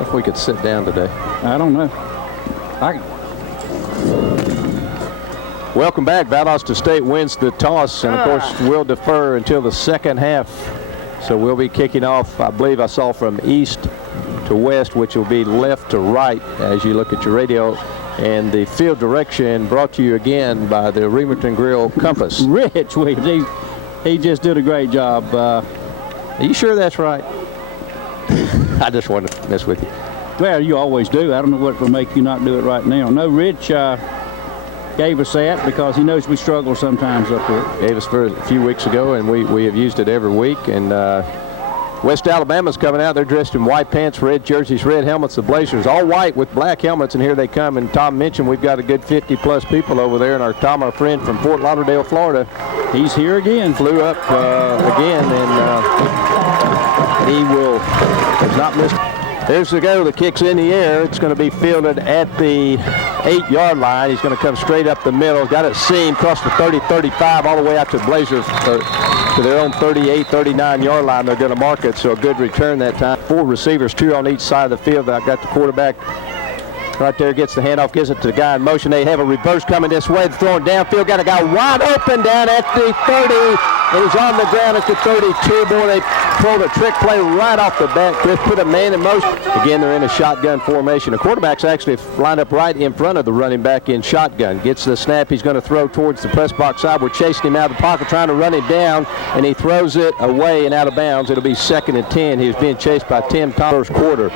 If we could sit down today. I don't know. Welcome back. Valdosta State wins the toss, and of course we'll defer until the second half. So we'll be kicking off, I believe I saw, from east to west, which will be left to right as you look at your radio. And the field direction brought to you again by the Remington Grill Compass. Rich Williams, he just did a great job. Are you sure that's right? I just wanted to mess with you. Well, you always do. I don't know what will make you not do it right now. No, Rich gave us that because he knows we struggle sometimes up here. Gave us for a few weeks ago, and we have used it every week. And West Alabama's coming out. They're dressed in white pants, red jerseys, red helmets. The Blazers all white with black helmets, and here they come. And Tom mentioned we've got a good 50-plus people over there. And our friend from Fort Lauderdale, Florida, he's here again. Flew up again, and he has not missed. There's the go. The kick's in the air. It's going to be fielded at the 8-yard line. He's going to come straight up the middle. Got it seamed, across the 30, 35, all the way out to the Blazers, to their own 38, 39-yard line. They're going to mark it, so a good return that time. 4 receivers, 2 on each side of the field. I got the quarterback right there, gets the handoff, gives it to the guy in motion. They have a reverse coming this way, throwing downfield. Got a guy wide open down at the 30. He's on the ground at the 32. Boy, they pulled a trick play right off the bat. Chris put a man in motion. Again, they're in a shotgun formation. The quarterback's actually lined up right in front of the running back in shotgun. Gets the snap. He's going to throw towards the press box side. We're chasing him out of the pocket, trying to run him down, and he throws it away and out of bounds. It'll be 2nd and 10. He was being chased by Tim Thomas. First quarter.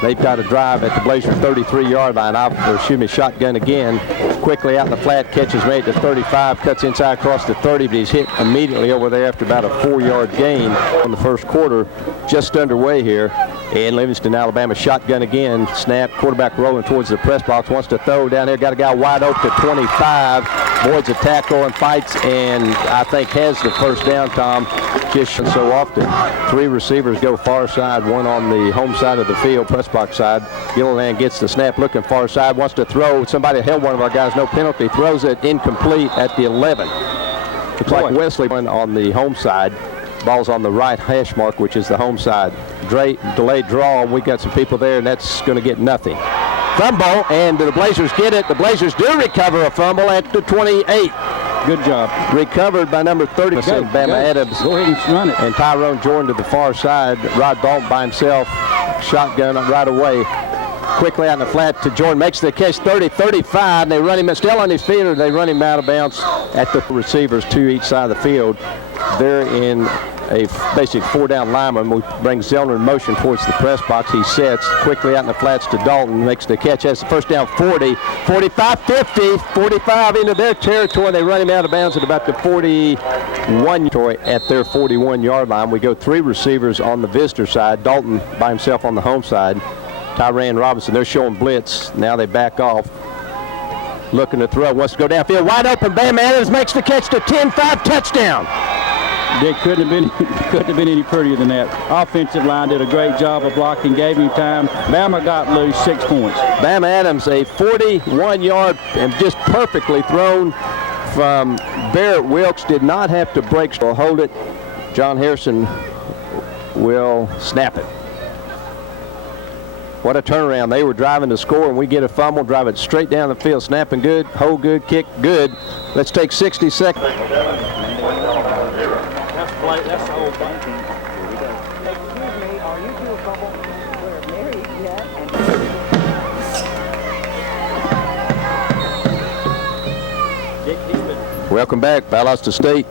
They've got a drive at the Blazers 33-yard line. Shotgun again. Quickly out in the flat, catches made to 35, cuts inside across the 30, but he's hit immediately over there after about a 4-yard gain on the first quarter. Just underway here. And Livingston, Alabama, shotgun again. Snap, quarterback rolling towards the press box. Wants to throw down there. Got a guy wide open to 25. Voids a tackle and fights, and I think has the first down, Tom. Just so often. 3 receivers go far side, 1 on the home side of the field, press box side. Gilliland gets the snap, looking far side, wants to throw. Somebody held one of our guys, no penalty. Throws it incomplete at the 11. Looks like Wesley on the home side. Ball's on the right hash mark, which is the home side. Delayed draw. We got some people there, and that's going to get nothing. Fumble, and the Blazers get it. The Blazers do recover a fumble at the 28. Good job. Recovered by number 30, Bama Adams. Go ahead and run it. And Tyrone Jordan to the far side. Rod Dalton by himself. Shotgun right away. Quickly out in the flat to Jordan. Makes the catch 30, 35. And they run him still on his feet, or they run him out of bounds at the receivers, 2 each side of the field. They're in a basic 4-down lineman. We bring Zellner in motion towards the press box. He sets quickly out in the flats to Dalton. Makes the catch, has the first down 40, 45, 50, 45 into their territory. They run him out of bounds at about the 41 at their 41-yard line. We go 3 receivers on the visitor side. Dalton by himself on the home side. Tyran Robinson, they're showing blitz. Now they back off. Looking to throw, wants to go downfield. Wide open, Bam Adams makes the catch to 10-5, touchdown. It couldn't have been any prettier than that. Offensive line did a great job of blocking, gave him time. Bama got loose, 6 points. Bam Adams, a 41-yard and just perfectly thrown from Barrett Wilkes. Did not have to break or hold it. John Harrison will snap it. What a turnaround. They were driving to score, and we get a fumble, drive it straight down the field. Snapping good, hold good, kick good. Let's take 60 seconds. That's the whole thing. Excuse me, are you two a couple? We're married yet. Welcome back. Valdosta State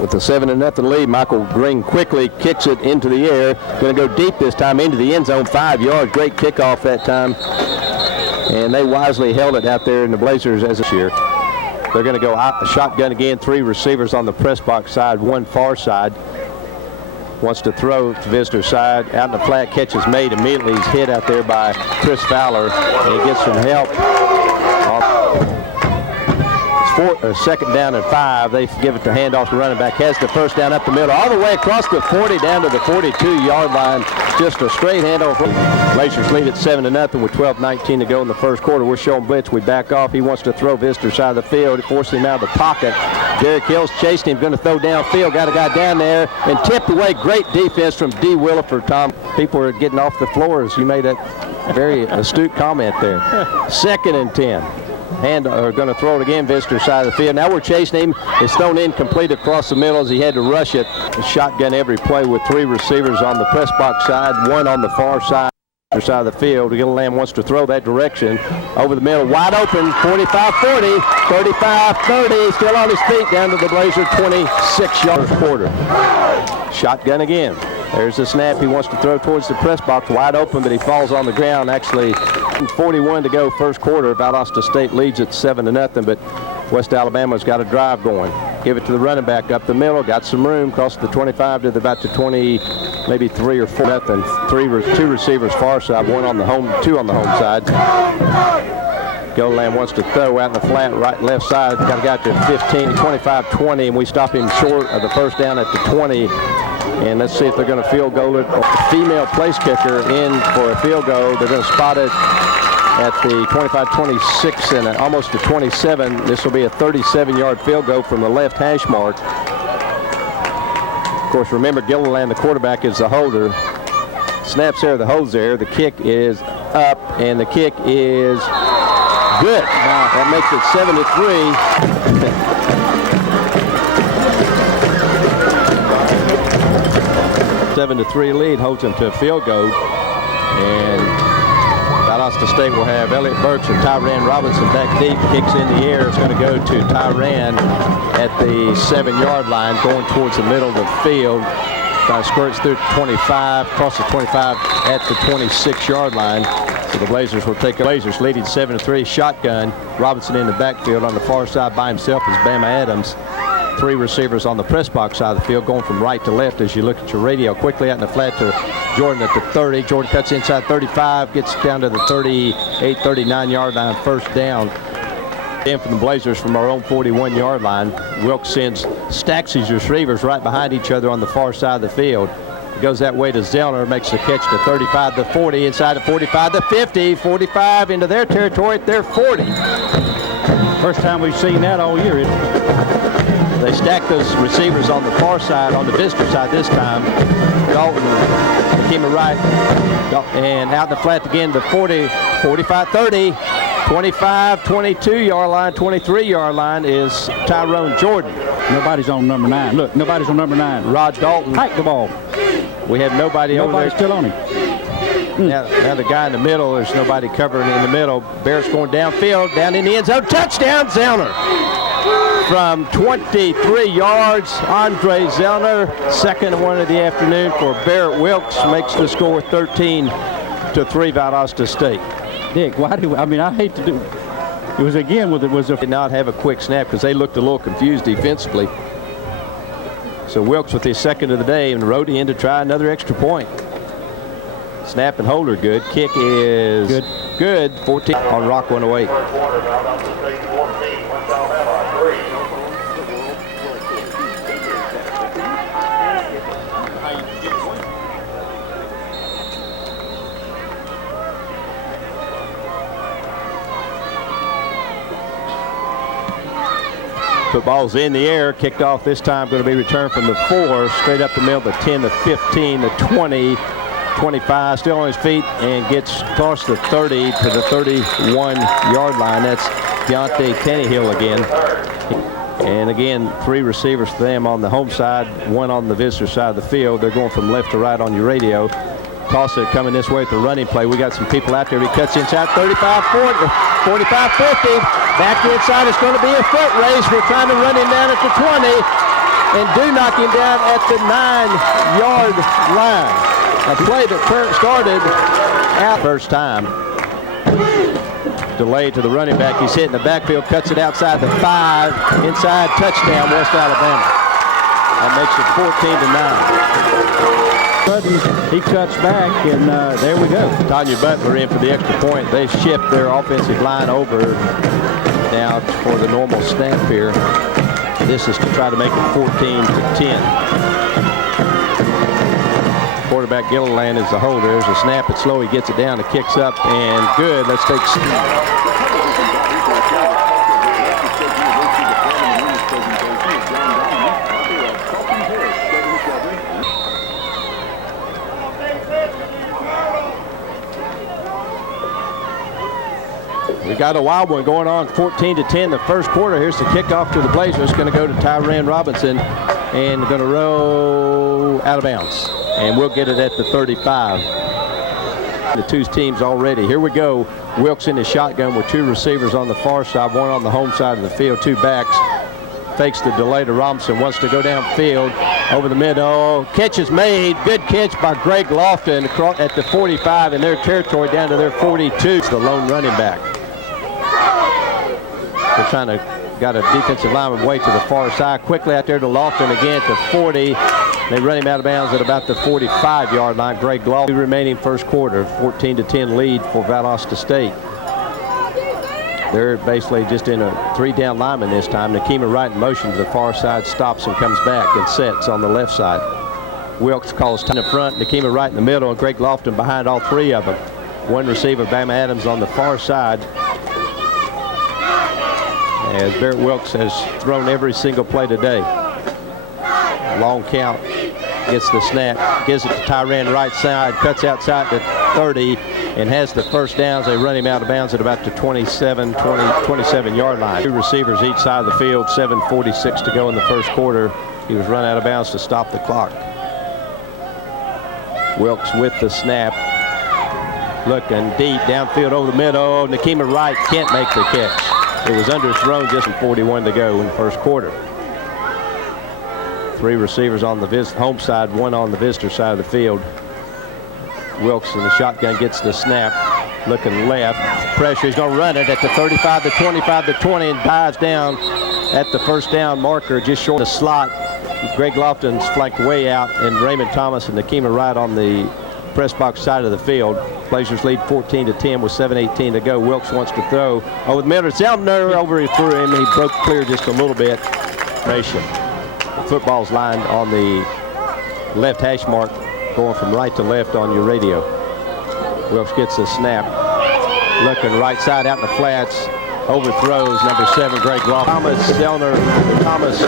with a 7-0 lead. Michael Green quickly kicks it into the air. Going to go deep this time into the end zone, 5 yards. Great kickoff that time. And they wisely held it out there in the Blazers as this year. They're going to go out, shotgun again. 3 receivers on the press box side, 1 far side. Wants to throw to visitor side. Out in the flat, catch is made immediately. He's hit out there by Chris Fowler, and he gets some help. It's 2nd down and 5. They give it to handoff to running back. Has the first down up the middle, all the way across the 40 down to the 42-yard line. Just a straight handoff. Blazers lead at 7-0 with 12:19 to go in the first quarter. We're showing blitz. We back off. He wants to throw visitor side of the field. It forces him out of the pocket. Derek Hill's chasing him, going to throw downfield. Got a guy down there and tipped away. Great defense from D. Williford. Tom, people are getting off the floor as you made that Very astute comment there. 2nd and 10. And are going to throw it again, visitor side of the field. Now we're chasing him. It's thrown incomplete across the middle as he had to rush it. Shotgun every play with 3 receivers on the press box side, 1 on the far side of the field. Gilliland wants to throw that direction. Over the middle, wide open, 45-40, 35-30, still on his feet down to the Blazer 26-yard quarter. Shotgun again. There's the snap. He wants to throw towards the press box, wide open, but he falls on the ground. Actually, 41 to go first quarter. Valdosta State leads at 7-0, but West Alabama's got a drive going. Give it to the running back up the middle. Got some room. Cross the 25 to about the 20, maybe 3 or 4. Nothing. 2 receivers far side, 1 on the home, 2 on the home side. Gilliland wants to throw out in the flat right and left side. Got a guy to 15, 25, 20, and we stop him short of the first down at the 20. And let's see if they're going to field goal it. Female place kicker in for a field goal. They're going to spot it at the 25-26 and almost to 27. This will be a 37-yard field goal from the left hash mark. Of course, remember, Gilliland, the quarterback, is the holder. Snaps there, the holds there. The kick is up, and the kick is good. Now, that makes it 7-3. 7-3 lead holds them to a field goal, and Valdosta State will have Elliott Burks and Tyran Robinson back deep. Kicks in the air. It's going to go to Tyran at the 7-yard line, going towards the middle of the field. Squirts through 25, across the 25 at the 26-yard line. So the Blazers will take a Blazers leading 7-3. Shotgun. Robinson in the backfield on the far side by himself is Bama Adams. 3 receivers on the press box side of the field, going from right to left as you look at your radio. Quickly out in the flat to Jordan at the 30. Jordan cuts inside 35, gets down to the 38, 39-yard line, first down. In from the Blazers from our own 41-yard line. Wilkes stacks his receivers right behind each other on the far side of the field. Goes that way to Zellner, makes the catch to 35 to 40, inside to 45 to 50, 45 into their territory at their 40. First time we've seen that all year. They stack those receivers on the far side, on the visitor side this time. Dalton came right, and out in the flat again to 40, 45, 30, 25, 22-yard line, 23-yard line is Tyrone Jordan. Nobody's on number 9. Look, nobody's on number 9. Rod Dalton. Hike the ball. We have nobody over there. Nobody's still on him. Now the guy in the middle, there's nobody covering in the middle. Barrett's going downfield, down in the end zone. Touchdown, Zellner. From 23 yards, Andre Zellner, second one of the afternoon for Barrett Wilkes, makes the score 13-3 Valdosta State. Dick, why do I hate to do it was again with it was a did not have a quick snap because they looked a little confused defensively. So Wilkes with his second of the day and rode in to try another extra point. Snap and holder good. Kick is good. 14 on Rock 108. Football's in the air, kicked off this time, going to be returned from the 4, straight up the middle, the 10, the 15, the 20, 25, still on his feet, and gets across the 30 to the 31-yard line. That's Deontay Tannehill again. And again, 3 receivers for them on the home side, 1 on the visitor side of the field. They're going from left to right on your radio. Toss it coming this way at the running play. We got some people out there. He cuts inside 35, 40, 45, 50. Back inside, it's going to be a foot race. We're trying to run him down at the 20 and do knock him down at the 9-yard line. A play that started out first time. Delay to the running back. He's hitting the backfield, cuts it outside the 5, inside, touchdown, West Alabama. That makes it 14-9. He cuts back, and there we go. Tanya Butler in for the extra point. They shift their offensive line over now for the normal snap here. This is to try to make it 14-10. Quarterback Gilliland is the holder. There's a snap. It's slow. He gets it down. It kicks up and good. Let's take. got a wild one going on, 14-10 the first quarter. Here's the kickoff to the Blazers. Going to go to Tyran Robinson and going to roll out of bounds. And we'll get it at the 35. The two teams already. Here we go. Wilkes in the shotgun with two receivers on the far side, one on the home side of the field, two backs. Fakes the delay to Robinson, wants to go downfield over the middle. Catch is made. Good catch by Greg Lofton at the 45 in their territory down to their 42. It's the lone running back. They're trying to got a defensive lineman way to the far side. Quickly out there to Lofton again at the 40. They run him out of bounds at about the 45-yard line. Greg Lofton remaining first quarter, 14-10 lead for Valdosta State. They're basically just in a 3-down lineman this time. Nakima Wright in motion to the far side, stops and comes back and sets on the left side. Wilkes calls time in front, Nakima Wright in the middle, and Greg Lofton behind all three of them. One receiver, Bama Adams, on the far side. As Barrett Wilkes has thrown every single play today. Long count, gets the snap, gives it to Tyran right side, cuts outside to 30, and has the first downs. They run him out of bounds at about the 27-yard line. Two receivers each side of the field, 7:46 to go in the first quarter. He was run out of bounds to stop the clock. Wilkes with the snap, looking deep, downfield over the middle. Nakima Wright can't make the catch. It was underthrown, just 41 to go in the first quarter. Three receivers on the home side, one on the visitor side of the field. Wilkes in the shotgun gets the snap, looking left. Pressure, he's going to run it at the 35, the 25, the 20, and dives down at the first down marker, just short of the slot. Greg Lofton's flanked way out, and Raymond Thomas and Nakima Wright on the press box side of the field. Blazers lead 14-10 with 7:18 to go. Wilkes wants to throw over the middle. It's Elmer over through him, and he broke clear just a little bit. The football's lined on the left hash mark, going from right to left on your radio. Wilkes gets the snap, looking right side out in the flats, overthrows number 7, Greg Lofton. Thomas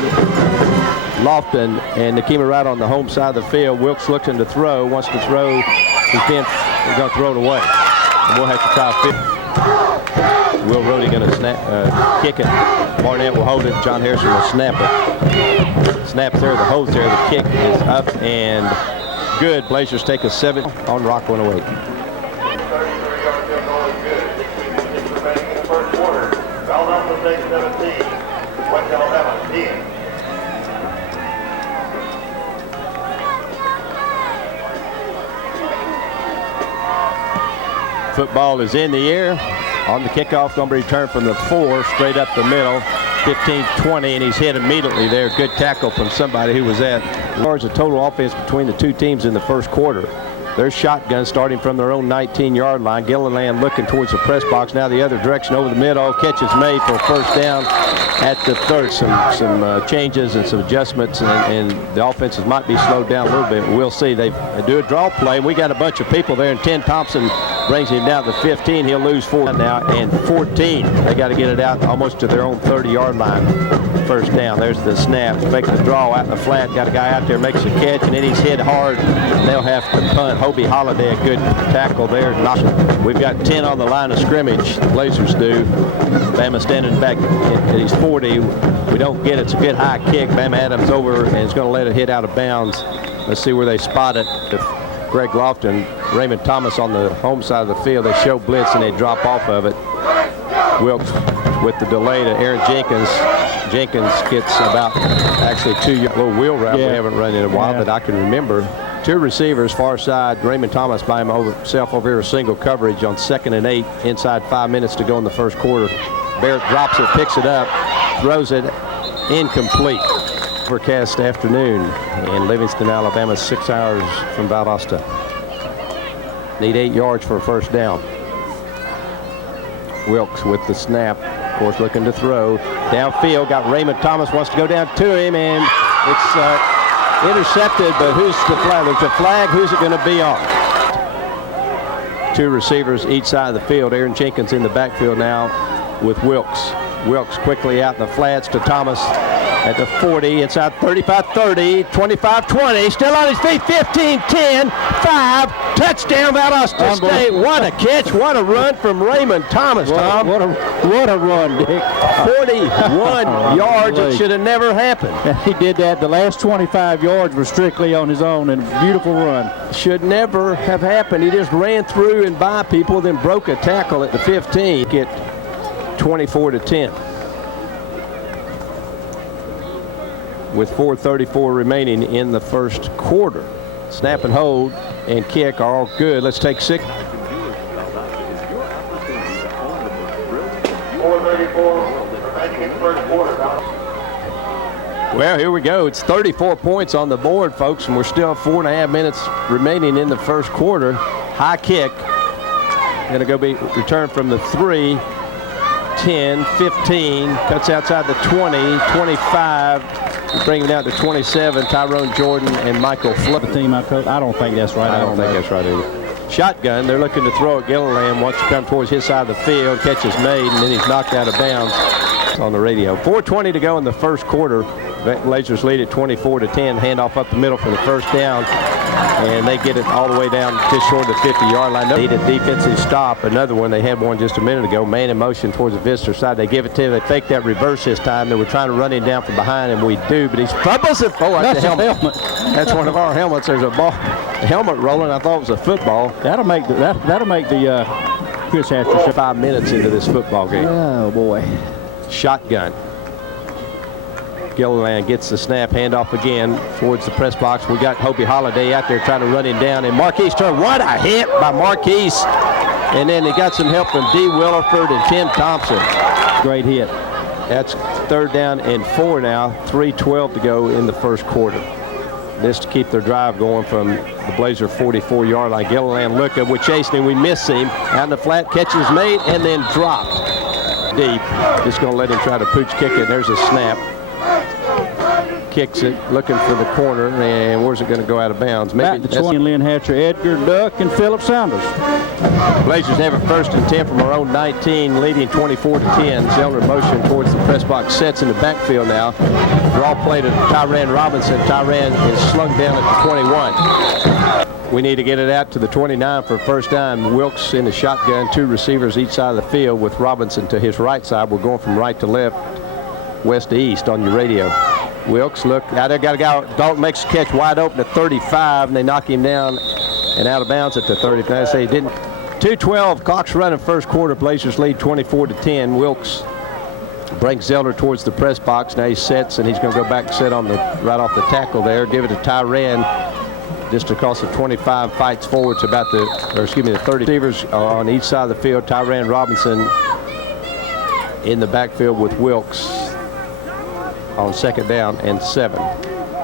Lofton and Nakima Wright on the home side of the field. Wilkes looking to throw, wants to throw. He's going to throw it away. And we'll have to try a Will Rhodey going to kick it. Barnett will hold it. John Harrison will snap it. Snaps there, the holds there. The kick is up and good. Blazers take a 7 on Rock 108. Valdosta State 17, West Alabama 10. Football is in the air. On the kickoff, going to return from the 4, straight up the middle, 15-20, and he's hit immediately there. Good tackle from somebody who was at. Large a total offense between the two teams in the first quarter. Their shotgun starting from their own 19-yard line. Gilliland looking towards the press box. Now the other direction over the middle. Catch is made for a first down at the 30. Some changes and some adjustments, and the offenses might be slowed down a little bit. We'll see. They do a draw play. We got a bunch of people there, and 10 Thompson brings him down to 15. He'll lose 4 now, and 14. They got to get it out almost to their own 30-yard line. First down. There's the snap. Make the draw out in the flat. Got a guy out there, makes a catch, and then he's hit hard. They'll have to punt. Hobie Holiday, a good tackle there. We've got 10 on the line of scrimmage. The Blazers do. Bama standing back at his 40. We don't get it. It's a good high kick. Bama Adams over, and is going to let it hit out of bounds. Let's see where they spot it. Greg Lofton, Raymond Thomas on the home side of the field. They show blitz, and they drop off of it. Wilkes with the delay to Aaron Jenkins. Jenkins gets about actually 2 little wheel route. We haven't run in a while, but I can remember. 2 receivers far side. Raymond Thomas by himself over here, a single coverage on 2nd and 8. Inside 5 minutes to go in the first quarter. Barrett drops it, picks it up, throws it incomplete. Overcast afternoon in Livingston, Alabama, 6 hours from Valdosta. Need 8 yards for a first down. Wilkes with the snap. Of course, looking to throw. Downfield, got Raymond Thomas, wants to go down to him, and it's intercepted, but who's the flag? There's a flag. Who's it going to be on? 2 receivers each side of the field. Aaron Jenkins in the backfield now with Wilkes. Wilkes quickly out in the flats to Thomas. at the 40, inside 35-30, 25-20, still on his feet, 15-10, 5, touchdown Valdosta State. What a catch, what a run from Raymond Thomas, Tom. What a run, Dick. 41 yards, it should have never happened. He did that. The last 25 yards were strictly on his own, and a beautiful run. Should never have happened. He just ran through and by people, then broke a tackle at the 15. Get 24-10. With 4:34 remaining in the first quarter. Snap and hold and kick are all good. Let's take 6. 4:34 remaining in the first quarter. Well, here we go. It's 34 points on the board, folks, and we're still 4.5 minutes remaining in the first quarter. High kick. Going to go be returned from the 3, 10, 15, cuts outside the 20, 25. Bring it down to 27, Tyrone Jordan and Michael Flood. The team I coach, I don't think that's right. I don't think that's right either. Shotgun, they're looking to throw at Gilliland. Wants to come towards his side of the field. Catch is made, and then he's knocked out of bounds on the radio. 4:20 to go in the first quarter. Blazers lead at 24-10. Handoff up the middle for the first down. And they get it all the way down just short of the 50-yard line. They need a defensive stop. Another one, they had one just a minute ago. Man in motion towards the visitor side. They give it to him. They fake that reverse this time. They were trying to run him down from behind, and we do. But he fumbles it. Oh, that's a helmet. That's one of our helmets. There's a helmet rolling. I thought it was a football. That'll make the Chris Hatcher show. 5 minutes into this football game. Oh, boy. Shotgun. Gilliland gets the snap, handoff again towards the press box. We got Hobie Holiday out there trying to run him down, and Marquise Turner. What a hit by Marquise. And then he got some help from D. Williford and Tim Thompson. Great hit. That's 3rd down and 4 now. 3:12 to go in the first quarter. This to keep their drive going from the Blazer 44-yard line. Gilliland looking, we're chasing him, we miss him. Out in the flat, catch is made and then dropped deep. Just going to let him try to pooch kick it. There's a snap. Kicks it, looking for the corner, and where's it going to go out of bounds? Maybe the 20. Lynn Hatcher, Edgar Duck, and Philip Saunders. Blazers have a 1st and 10 from our own 19, leading 24-10. Zellner motion towards the press box, sets in the backfield now. Draw play to Tyran Robinson. Tyran is slung down at the 21. We need to get it out to the 29 for first down. Wilkes in the shotgun, 2 receivers each side of the field with Robinson to his right side. We're going from right to left, west to east on your radio. Wilkes, look, out there, got a guy. Dalton makes a catch wide open at 35, and they knock him down and out of bounds at the 30. I say he didn't. 2:12, clock's running first quarter. Blazers lead 24-10. Wilkes brings Zellner towards the press box. Now he sets, and he's going to go back and set on the right off the tackle there. Give it to Tyran just across the 25. Fights forward to about the 30. Receivers are on each side of the field. Tyran Robinson in the backfield with Wilkes on 2nd down and 7.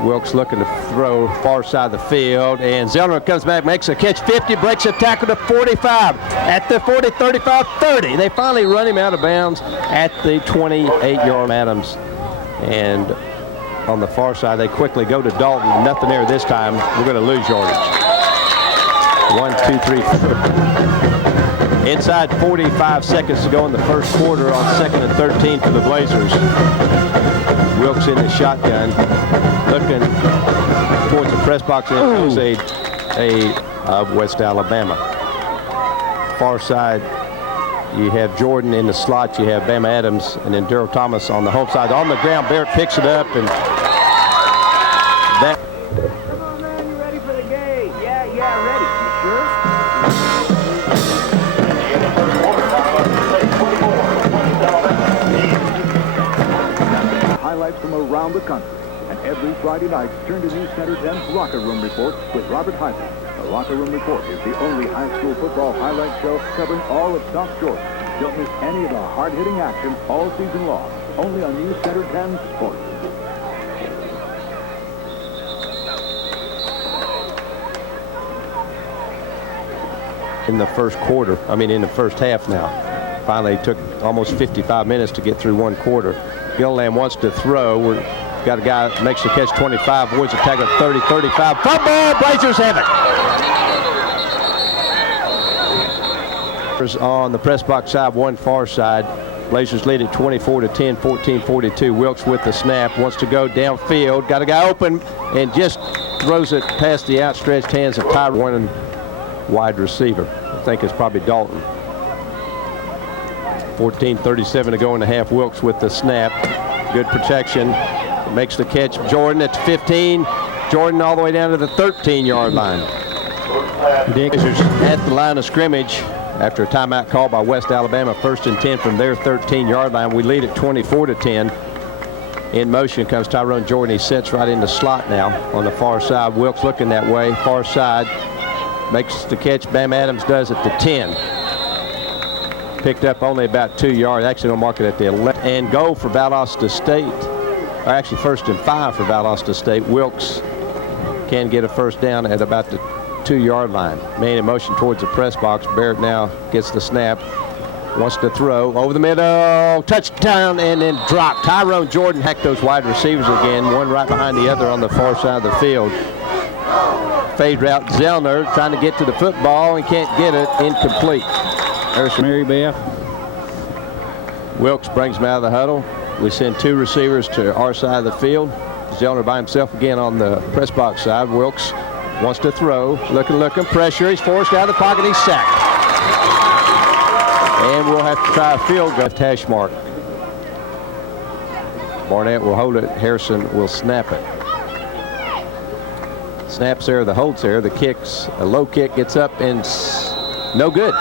Wilkes looking to throw far side of the field, and Zellner comes back, makes a catch, 50, breaks a tackle to 45. At the 40, 35, 30. They finally run him out of bounds at the 28-yard Adams. And on the far side, they quickly go to Dalton. Nothing there this time. We're going to lose yardage. 1, 2, 3, 4. Inside 45 seconds to go in the first quarter on 2nd and 13 for the Blazers. Wilkes in the shotgun, looking towards the press box. It was a of West Alabama. Far side, you have Jordan in the slot. You have Bama Adams, and then Darrell Thomas on the home side. On the ground, Barrett picks it up, and that. Come on, man, you ready for the game? Yeah, ready. You sure? Highlights from around the country. And every Friday night, turn to News Center 10's Locker Room Report with Robert Heisler. The Locker Room Report is the only high school football highlight show covering all of South Georgia. Don't miss any of the hard-hitting action all season long. Only on News Center 10 Sports. In the first quarter, in the first half now. Finally took almost 55 minutes to get through one quarter. Gilliland wants to throw. We've got a guy that makes the catch 25, avoids a tackle 30, 35. Fumble! Blazers have it. On the press box side, one far side. Blazers lead at 24-10, 14-42. Wilkes with the snap, wants to go downfield, got a guy open, and just throws it past the outstretched hands of Tyrone, wide receiver. I think it's probably Dalton. 14:37 to go in the half. Wilkes with the snap. Good protection. Makes the catch. Jordan at 15. Jordan all the way down to the 13-yard line. Blazers at the line of scrimmage after a timeout called by West Alabama. 1st and 10 from their 13-yard line. We lead at 24-10. In motion comes Tyrone Jordan. He sits right in the slot now on the far side. Wilkes looking that way. Far side. Makes the catch. Bam Adams does at the 10. Picked up only about 2 yards. Actually, they'll mark it at the 11. And goal for Valdosta State. Or actually 1st and 5 for Valdosta State. Wilkes can get a first down at about the 2-yard line. Man in motion towards the press box. Barrett now gets the snap. Wants to throw over the middle. Touchdown and then drop. Tyrone Jordan hacked those wide receivers again. One right behind the other on the far side of the field. Fade route. Zellner trying to get to the football and can't get it. Incomplete. There's Mary Beth. Wilkes brings him out of the huddle. We send 2 receivers to our side of the field. Zellner by himself again on the press box side. Wilkes wants to throw. Looking, pressure. He's forced out of the pocket. He's sacked. And we'll have to try a field goal. Hash mark. Barnett will hold it. Harrison will snap it. Snaps there, the holds there. The kicks, a low kick gets up and no good.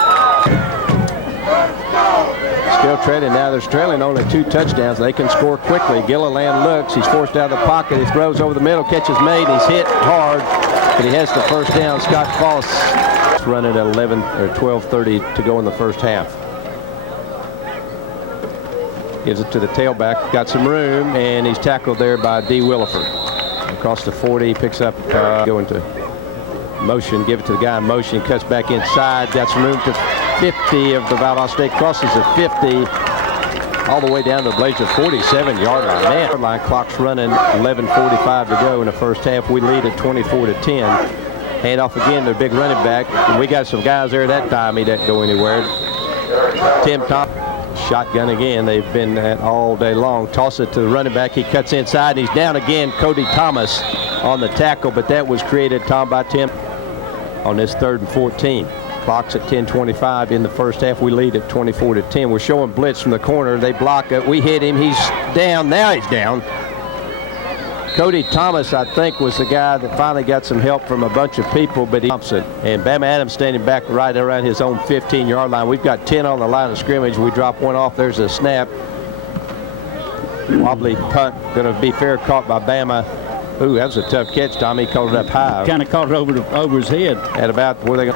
Still trailing. Now they're trailing only 2 touchdowns. They can score quickly. Gilliland looks. He's forced out of the pocket. He throws over the middle. Catch is made. He's hit hard, but he has the first down. Scott Foss running at 11 or 12:30 to go in the first half. Gives it to the tailback. Got some room, and he's tackled there by D. Williford. Across the 40, picks up, going to motion. Give it to the guy in motion. Cuts back inside. Got some room to 50 of the Valdosta State. Crosses the 50 all the way down to the Blazers 47-yard line. Man, line clock's running. 11:45 to go in the first half. We lead at 24-10. Hand off again to the big running back. And we got some guys there that time. He didn't go anywhere. Tim Thompson. Shotgun again. They've been at all day long. Toss it to the running back. He cuts inside. He's down again. Cody Thomas on the tackle, but that was created, Tom, by Tim on this 3rd and 14. Clock's at 10:25 in the first half. We lead at 24-10. We're showing blitz from the corner. They block it. We hit him. He's down. Now he's down. Cody Thomas, I think, was the guy that finally got some help from a bunch of people, but Thompson. And Bam Adams standing back right around his own 15-yard line. We've got 10 on the line of scrimmage. We drop one off. There's a snap. Wobbly punt. Going to be fair, caught by Bama. Ooh, that was a tough catch, Tommy. He caught it up high. Kind of caught it over his head. At about where they go.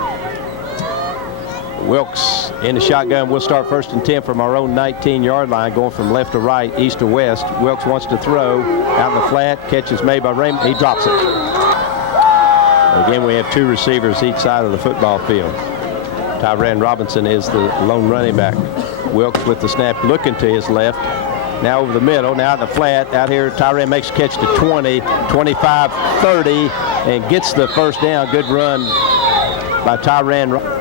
Wilkes in the shotgun. We'll start 1st and 10 from our own 19-yard line, going from left to right, east to west. Wilkes wants to throw out in the flat. Catch is made by Raymond. He drops it. Again, we have 2 receivers each side of the football field. Tyran Robinson is the lone running back. Wilkes with the snap, looking to his left. Now over the middle, now in the flat. Out here, Tyran makes a catch to 20, 25, 30, and gets the first down. Good run by Tyran.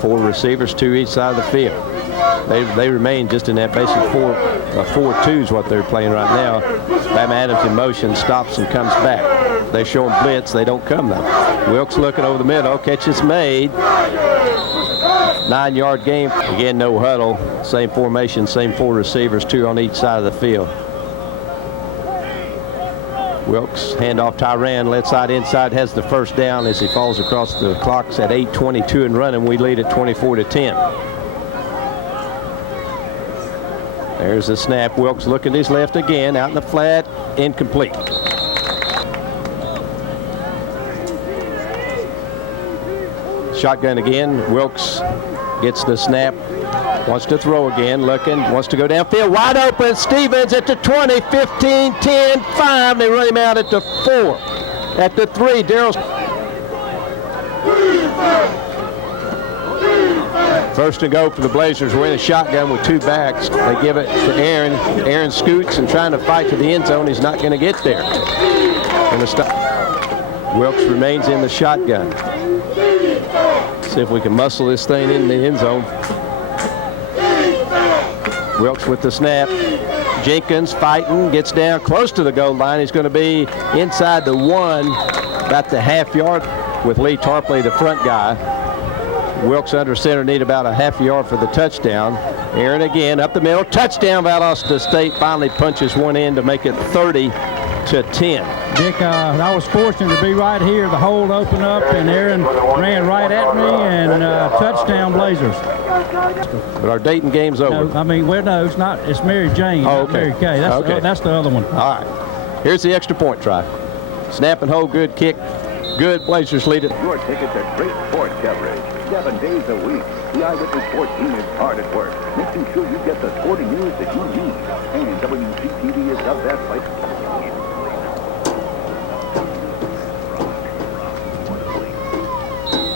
4 receivers, 2 each side of the field. They remain just in that basic 4-2 is what they're playing right now. Bam Adams in motion, stops and comes back. They show them blitz. They don't come though. Wilkes looking over the middle. Catch is made. 9-yard gain. Again, no huddle. Same formation, same 4 receivers, 2 on each side of the field. Wilkes, handoff Tyran, left side inside, has the first down as he falls across the clock's at 8:22 and running. We lead at 24-10. There's the snap. Wilkes looking to his left again, out in the flat, incomplete. Shotgun again. Wilkes gets the snap. Wants to throw again, looking, wants to go downfield, wide open. Stevens at the 20, 15, 10, 5. They run him out at the 4. At the 3, Darrell's. First and go for the Blazers. We're in a shotgun with 2 backs. They give it to Aaron. Aaron scoots and trying to fight to the end zone. He's not going to get there. Going to stop. Wilkes remains in the shotgun. See if we can muscle this thing in the end zone. Wilkes with the snap. Jenkins fighting, gets down close to the goal line. He's going to be inside the 1, about the half-yard with Lee Tarpley, the front guy. Wilkes under center, need about a half-yard for the touchdown. Aaron again up the middle. Touchdown, Valdosta State finally punches one in to make it 30-10. Dick, I was fortunate to be right here. The hole opened up, and Aaron ran right at me, and touchdown Blazers. But our Dayton game's over. No, I mean, well, no, it's not. It's Mary Jane, oh, not Mary Kay. That's the other one. All right. Here's the extra point try. Snap and hold, good kick. Good, Blazers lead it. Your ticket to great sports coverage. 7 days a week. The Eyewitness Sports team is hard at work, making sure you get the sporting news that you need. And WCTV is the best place.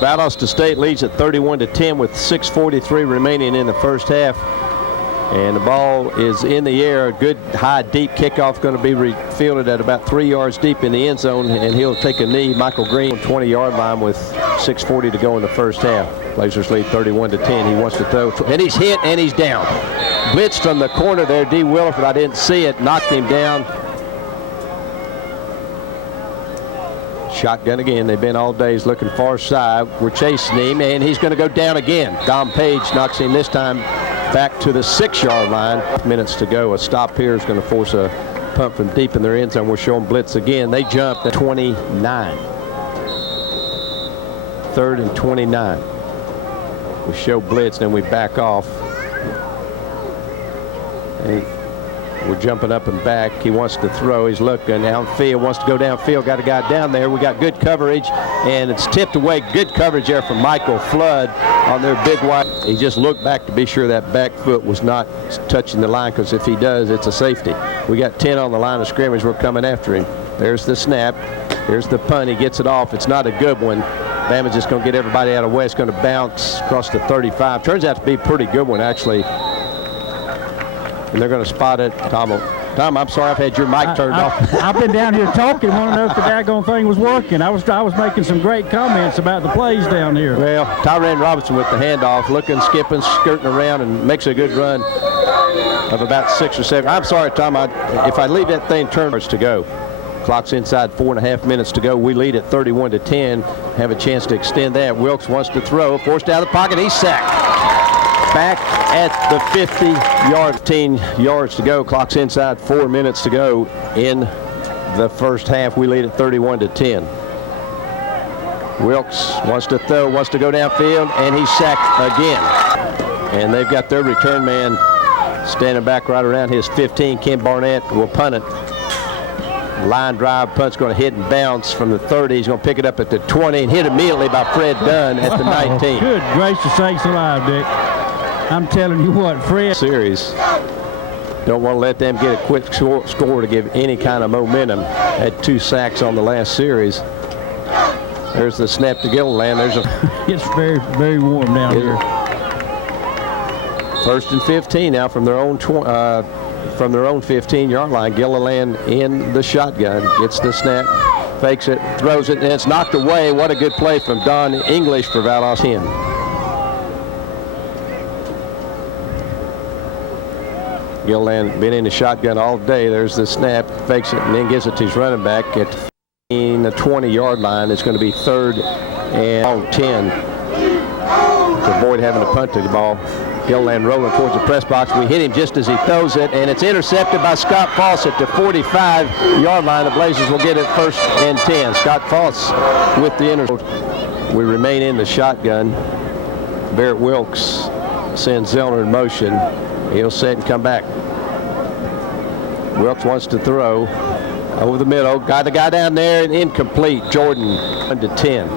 Valdosta State leads at 31-10 with 6:43 remaining in the first half. And the ball is in the air. A good high deep kickoff going to be fielded at about 3 yards deep in the end zone, and he'll take a knee. Michael Green, 20-yard line with 6:40 to go in the first half. Blazers lead 31-10. He wants to throw, and he's hit and he's down. Blitz from the corner there. D. Williford, I didn't see it, knocked him down. Shotgun again. They've been all day. He's looking far side. We're chasing him, and he's going to go down again. Dom Page knocks him this time back to the 6-yard line. Minutes to go. A stop here is going to force a punt from deep in their end zone. We're showing blitz again. They jumped at 29. 3rd and 29. We show blitz, then we back off. And we're jumping up and back. He wants to throw. He's looking downfield, wants to go downfield. Got a guy down there. We got good coverage, and it's tipped away. Good coverage there from Michael Flood on their big wide. He just looked back to be sure that back foot was not touching the line, because if he does, it's a safety. We got 10 on the line of scrimmage. We're coming after him. There's the snap. Here's the punt. He gets it off. It's not a good one. Bama's just going to get everybody out of the way. It's going to bounce across the 35. Turns out to be a pretty good one, actually. And they're going to spot it. Tom, I'm sorry I've had your mic turned off. I've been down here talking, want to know if the daggone thing was working. I was making some great comments about the plays down here. Well, Tyrann Robinson with the handoff, looking, skipping, skirting around, and makes a good run of about 6 or 7. I'm sorry, Tom, if I leave that thing turned to go. Clock's inside 4.5 minutes to go. We lead at 31-10. Have a chance to extend that. Wilkes wants to throw. Forced out of the pocket. He's sacked. Back at the 50-yard, 15 yards to go. Clock's inside 4 minutes to go in the first half. We lead at 31-10. Wilkes wants to throw, wants to go downfield, and he's sacked again. And they've got their return man standing back right around his 15. Ken Barnett will punt it. Line drive, punt's going to hit and bounce from the 30. He's going to pick it up at the 20 and hit immediately by Fred Dunn at the 19. Good gracious sakes alive, Dick. I'm telling you what, Fred. Series. Don't want to let them get a quick score to give any kind of momentum. Had 2 sacks on the last series. There's the snap to Gilliland. It's very, very warm down here. 1st and 15 now from their own 15-yard line. Gilliland in the shotgun. Gets the snap, fakes it, throws it, and it's knocked away. What a good play from Don English for Valdosta. Gilliland been in the shotgun all day. There's the snap, fakes it, and then gives it to his running back at the 20-yard line. It's going to be 3rd and 10 to avoid having to punt the ball. Gilliland rolling towards the press box. We hit him just as he throws it, and it's intercepted by Scott Foss at the 45-yard line. The Blazers will get it 1st and 10. Scott Foss with the interception. We remain in the shotgun. Barrett Wilkes sends Zellner in motion. He'll set and come back. Wilkes wants to throw over the middle. Got the guy down there, and incomplete. Jordan 1-10.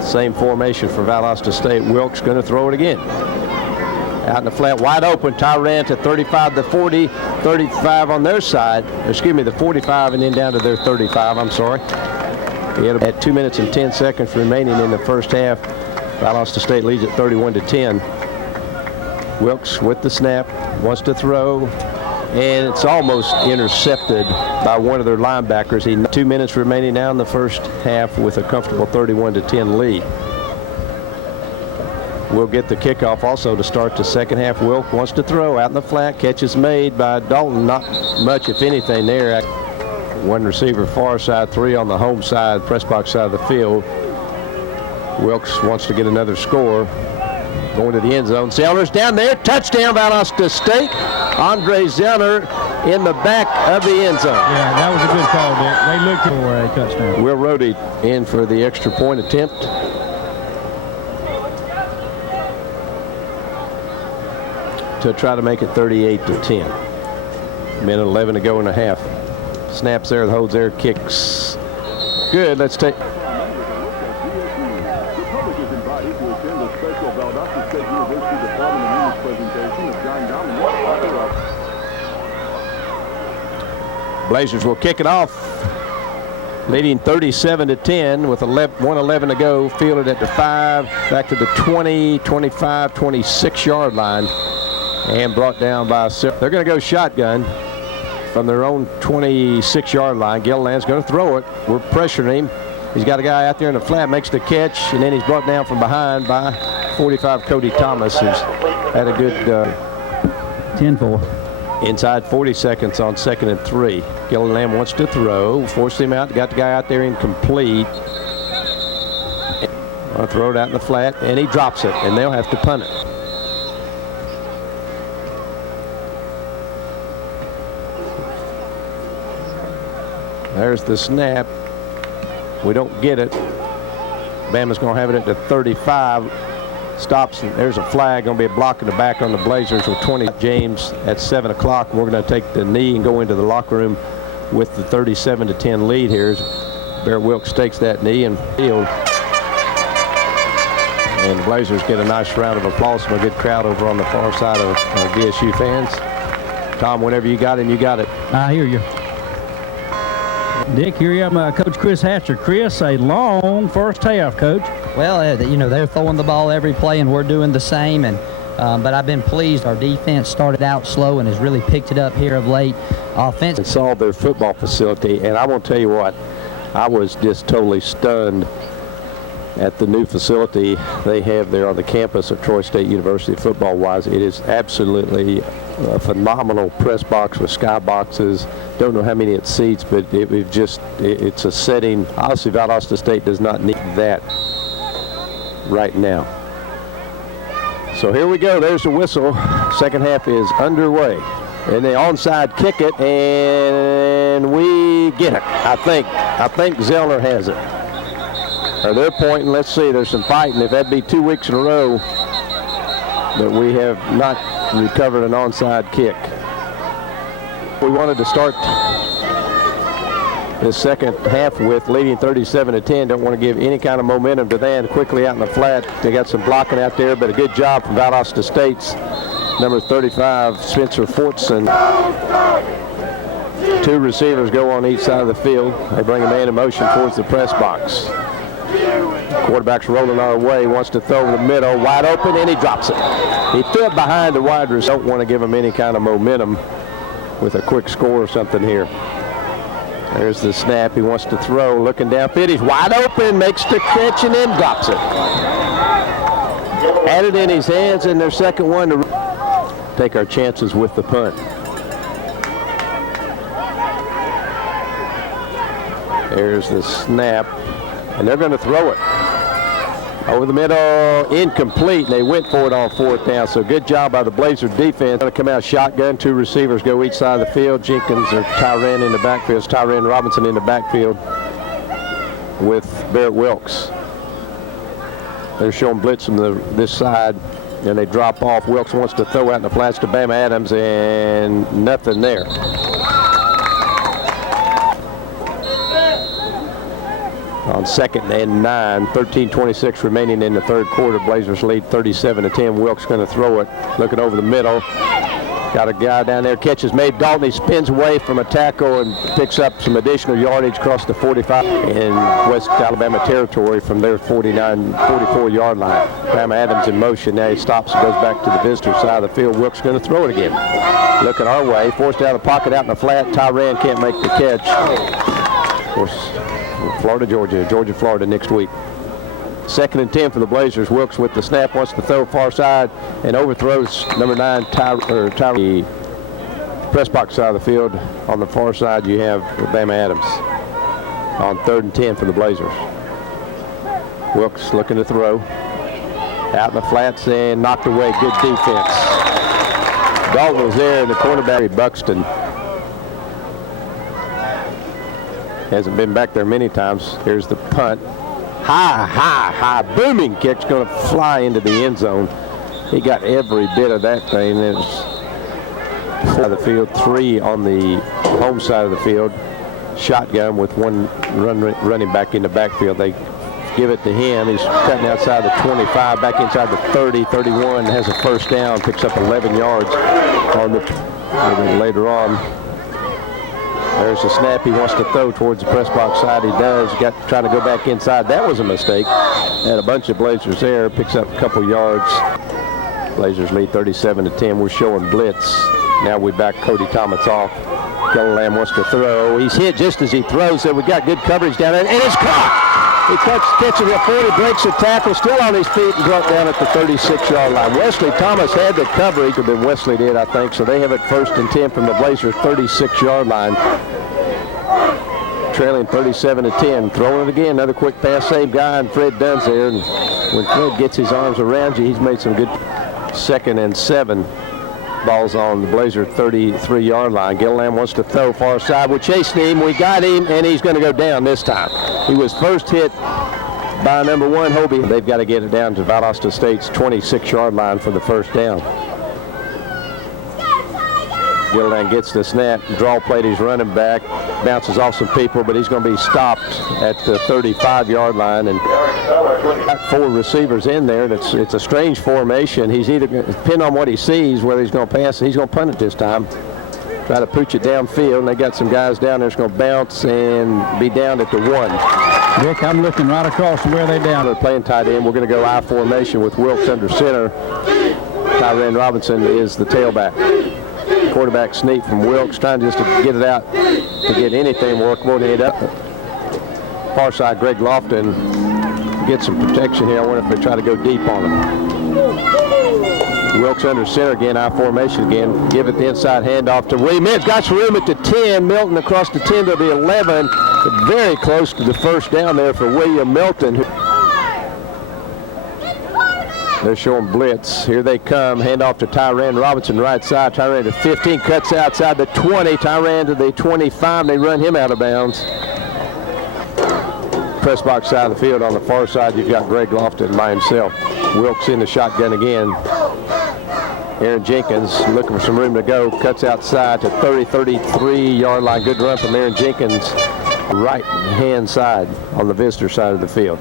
Same formation for Valdosta State. Wilkes going to throw it again. Out in the flat, wide open. Tyrann to 35, the 40, 35 on their side. Excuse me, the 45, and then down to their 35. I'm sorry. He had about 2 minutes and 10 seconds remaining in the first half. Valdosta State leads at 31-10. Wilkes with the snap, wants to throw, and it's almost intercepted by one of their linebackers. 2 minutes remaining now in the first half with a comfortable 31-10 lead. will get the kickoff also to start the second half. Wilk wants to throw out in the flat. Catch is made by Dalton. Not much, if anything, there. One receiver far side, 3 on the home side, press box side of the field. Wilkes wants to get another score. Going to the end zone. Zellner's down there. Touchdown, Valdosta State. Andre Zellner in the back of the end zone. Yeah, that was a good call, Dick. They looked for a touchdown. Will Rohde in for the extra point attempt. To try to make it 38-10. Minute 11 to go in the half. Snaps there, the holds there, kicks. Good, let's take. The public is invited to attend the special Valdosta State University Department of News presentation of John Dominant. Blazers will kick it off. Leading 37-10 with 1:11 to go. Fielded at the 5, back to the 20, 25, 26 yard line. And brought down by 6. They're going to go shotgun from their own 26 yard line. Gilliland's going to throw it. We're pressuring him. He's got a guy out there in the flat, makes the catch, and then he's brought down from behind by 45 Cody Thomas, who's had a good 10-4. inside 40 seconds on 2nd and 3. Gilliland wants to throw, forced him out, got the guy out there incomplete. I'll throw it out in the flat, and he drops it, and they'll have to punt it. There's the snap. We don't get it. Bama's going to have it at the 35. Stops, and there's a flag. Going to be a block in the back on the Blazers with 20. James at 7 o'clock. We're going to take the knee and go into the locker room with the 37-10 lead here. Bear Wilkes takes that knee and field. And the Blazers get a nice round of applause from a good crowd over on the far side of VSU fans. Tom, whenever you got him, you got it. I hear you. Dick, here you are, Coach Chris Hatcher. Chris, a long first half, Coach. Well, you know, they're throwing the ball every play, and we're doing the same. And but I've been pleased. Our defense started out slow and has really picked it up here of late. Offense. And saw their football facility, and I won't tell you what, I was just totally stunned at the new facility they have there on the campus of Troy State University football-wise. It is absolutely a phenomenal press box with sky boxes. Don't know how many it seats, but it's a setting. Obviously, Valdosta State does not need that right now. So here we go. There's the whistle. Second half is underway. And the onside kick it, and we get it. I think Zellner has it. Or they're pointing. Let's see. There's some fighting. If that'd be 2 weeks in a row that we have not recovered an onside kick. We wanted to start this second half with leading 37-10. Don't want to give any kind of momentum to that. Quickly out in the flat. They got some blocking out there, but a good job from Valdosta State's number 35, Spencer Fortson. 2 receivers go on each side of the field. They bring a man in motion towards the press box. Quarterback's rolling our way, wants to throw in the middle, wide open, and he drops it. He threw it behind the wide receiver. Don't want to give him any kind of momentum with a quick score or something here. There's the snap. He wants to throw, looking downfield. He's wide open, makes the catch, and then drops it. Had it in his hands in their second one to take our chances with the punt. There's the snap, and they're going to throw it. Over the middle, incomplete, and they went for it on 4th down. So good job by the Blazer defense. Going to come out shotgun. 2 receivers go each side of the field. Jenkins or Tyran in the backfield. It's Tyran Robinson in the backfield with Barrett Wilkes. They're showing blitz from this side, and they drop off. Wilkes wants to throw out in the flats to Bama Adams, and nothing there. On 2nd and 9, 13:26 remaining in the third quarter. Blazers lead 37-10. Wilkes going to throw it. Looking over the middle. Got a guy down there. Catch is made. Dalton, he spins away from a tackle and picks up some additional yardage across the 45 in West Alabama territory from their 44-yard line. Bama Adams in motion. Now he stops and goes back to the visitor side of the field. Wilkes going to throw it again. Looking our way. Forced out of the pocket out in the flat. Tyran can't make the catch. Of course, Florida, Georgia, Florida next week. 2nd and 10 for the Blazers. Wilkes with the snap, wants to throw far side and overthrows number 9, Tyree. Press box side of the field. On the far side, you have Bama Adams on 3rd and 10 for the Blazers. Wilkes looking to throw. Out in the flats and knocked away. Good defense. Dalton was there in the cornerback. Buxton hasn't been back there many times. Here's the punt. High, booming kick's going to fly into the end zone. He got every bit of that thing. It was side of the field, 3 on the home side of the field. Shotgun with 1 running back in the backfield. They give it to him. He's cutting outside the 25, back inside the 30, 31, has a first down, picks up 11 yards on the later on. There's the snap. He wants to throw towards the press box side. He does. Trying to go back inside. That was a mistake. Had a bunch of Blazers there. Picks up a couple yards. Blazers lead 37-10. We're showing blitz. Now we back Cody Thomas off. Gilliland wants to throw. He's hit just as he throws. So we got good coverage down there, and it's caught. He catches it at 40, breaks the tackle, still on his feet, and brought down at the 36-yard line. Wesley Thomas had the coverage, or then Wesley did, I think. So they have it 1st and 10 from the Blazers 36-yard line. Trailing 37-10. Throwing it again. Another quick pass. Same guy, and Fred Dunn's there. And when Fred gets his arms around you, he's made some good 2nd and 7. Ball's on the Blazer 33-yard line. Gilliland wants to throw far side. We're chasing him. We got him, and he's going to go down this time. He was first hit by number 1, Hobie. They've got to get it down to Valdosta State's 26-yard line for the first down. Gilliland gets the snap. Draw played his running back. Bounces off some people, but he's going to be stopped at the 35-yard line. And got 4 receivers in there, and it's a strange formation. He's either, depending on what he sees, whether he's going to pass, he's going to punt it this time. Try to pooch it downfield, and they got some guys down there that's going to bounce and be down at the 1. Rick, I'm looking right across from where they're down. They're playing tight end. We're going to go I formation with Wilkes under center. Tyrone Robinson is the tailback. Quarterback sneak from Wilkes, trying just to get it out to get anything workable to hit up. Far side, Greg Lofton gets some protection here. I wonder if they try to go deep on him. Wilkes under center again, I formation again. Give it the inside handoff to William. It's got some room at the 10. Milton across the 10 to the 11. But very close to the first down there for William Milton. They're showing blitz. Here they come. Handoff to Tyran Robinson, right side. Tyran to 15, cuts outside the 20. Tyran to the 25. They run him out of bounds. Press box side of the field on the far side. You've got Greg Lofton by himself. Wilkes in the shotgun again. Aaron Jenkins looking for some room to go. Cuts outside to 33-yard line. Good run from Aaron Jenkins. Right-hand side on the visitor side of the field.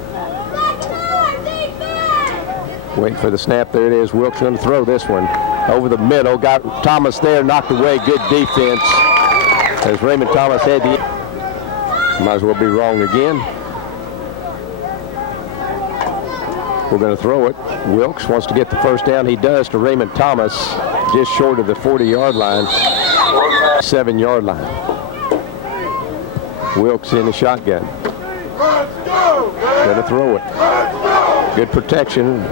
Waiting for the snap. There it is. Wilkes going to throw this one over the middle. Got Thomas there, knocked away. Good defense. As Raymond Thomas had the... Might as well be wrong again. We're going to throw it. Wilkes wants to get the first down. He does to Raymond Thomas, just short of the 40-yard line. 7-yard line. Wilkes in the shotgun. Going to throw it. Good protection.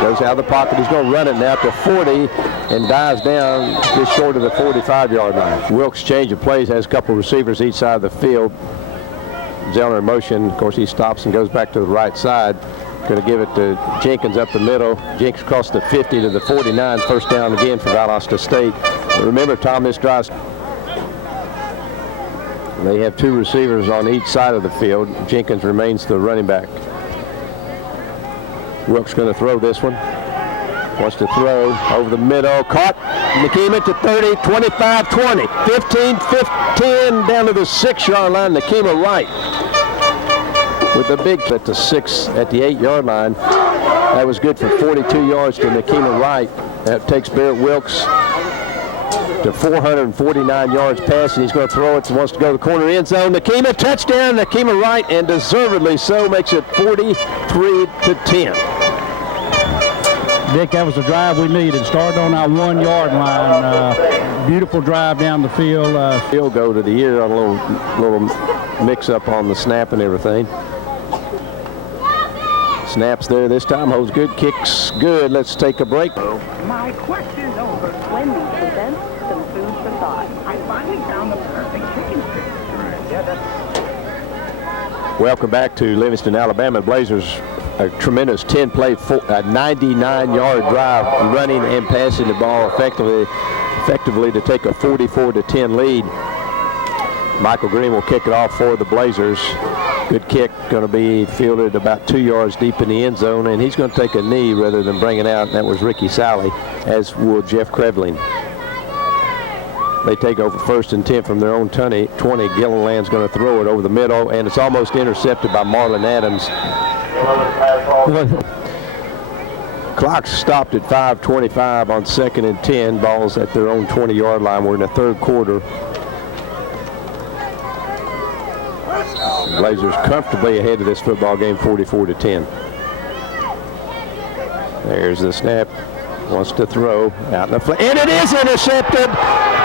Goes out of the pocket. He's going to run it now to 40 and dives down just short of the 45-yard line. Wilkes change of plays, has a couple receivers each side of the field. Zellner in motion. Of course, he stops and goes back to the right side. Going to give it to Jenkins up the middle. Jenkins across the 50 to the 49. First down again for Valdosta State. But remember, Tom, this drive, they have 2 receivers on each side of the field. Jenkins remains the running back. Wilkes going to throw this one. Wants to throw over the middle. Caught. Nakima to 30, 25, 20, 15, 15, down to the 6-yard line. Nakima Wright with the big at the 6 at the 8-yard line. That was good for 42 yards to Nakima Wright. That takes Barrett Wilkes to 449 yards passing. He's going to throw it. Wants to go to the corner end zone. Nakima, touchdown. Nakima Wright, and deservedly so, makes it 43-10. Dick, that was the drive we needed. Started on our 1-yard line. Beautiful drive down the field. Field goal to the year on a little mix-up on the snap and everything. Snaps there this time, holds good, kicks good. Let's take a break. My question's over. Wendy's presents some food for thought. I finally found the perfect chicken strip. Yeah, that's... Welcome back to Livingston, Alabama. Blazers, a tremendous 10-play, 99-yard drive, running and passing the ball effectively to take a 44-10 lead. Michael Green will kick it off for the Blazers. Good kick, going to be fielded about 2 yards deep in the end zone, and he's going to take a knee rather than bring it out, and that was Ricky Sally, as will Jeff Krevling. They take over 1st and 10 from their own 20. Gilliland's going to throw it over the middle, and it's almost intercepted by Marlon Adams. Clock stopped at 5:25 on 2nd and 10. Ball's at their own 20-yard line. We're in the 3rd quarter. Blazers comfortably ahead of this football game, 44-10. There's the snap. Wants to throw out in the flat, and it is intercepted.